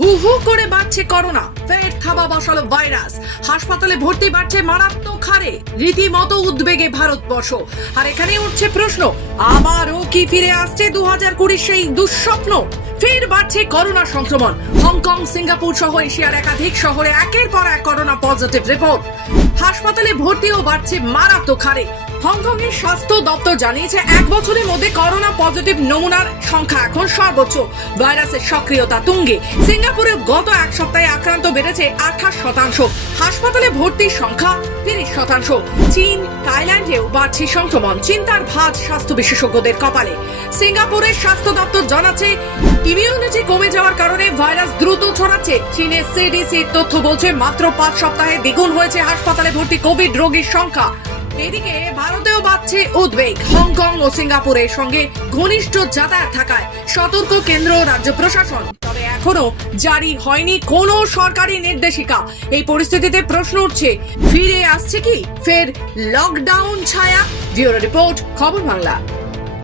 হু হু করে বাড়ছে করোনা। ফের থাবা বসালো ভাইরাস। হাসপাতালে ভর্তি বাড়ছে মারাত্মক হারে। রীতিমতো উদ্বেগে ভারতবর্ষ। আর এখানে উঠছে প্রশ্ন, আবারও কি ফিরে আসছে দু হাজার কুড়ির সেই দুঃস্বপ্ন? ফের বাড়ছে করোনা সংক্রমণ। হংকং, সিঙ্গাপুর সহ এশিয়ার একাধিক শহরে একের পর এক করোনা পজিটিভ রিপোর্ট। হাসপাতালে ভর্তিও বাড়ছে মারাত্মক হারে। হংকং এর স্বাস্থ্য দপ্তর জানিয়েছে, এক বছরের মধ্যে করোনা পজিটিভ নমুনার সংখ্যা এখন সর্বোচ্চ। ভাইরাসের সক্রিয়তা তুঙ্গে। সিঙ্গাপুরে গত এক সপ্তাহে আক্রান্ত বেড়েছে আঠাশ শতাংশ। হাসপাতালে ভর্তির সংখ্যা তিরিশ শতাংশ। চীন, থাইল্যান্ডেও বাড়ছে সংক্রমণ। চিন্তার ভাঁজ স্বাস্থ্য বিশেষজ্ঞদের কপালে। সিঙ্গাপুরের স্বাস্থ্য দপ্তর জানাচ্ছে, ইমিউনিটি কমে যাওয়ার কারণে ভাইরাস দ্রুত ছড়াচ্ছে। চীনের সিডিসির তথ্য বলছে, মাত্র পাঁচ সপ্তাহে দ্বিগুণ হয়েছে হাসপাতালে ভর্তি কোভিড রোগীর সংখ্যা। এদিকে ভারতেও বাড়ছে উদ্বেগ। হংকং ও সিঙ্গাপুরের সঙ্গে ঘনিষ্ঠ যাতায়াত থাকায় সতর্ক কেন্দ্র রাজ্য প্রশাসন। তবে এখনও জারি হয়নি কোনো সরকারি নির্দেশিকা। এই পরিস্থিতিতে প্রশ্ন উঠছে, ফিরে আসছে কি? ফের লকডাউন ছায়া? ব্যুরো রিপোর্ট, খবর বাংলা।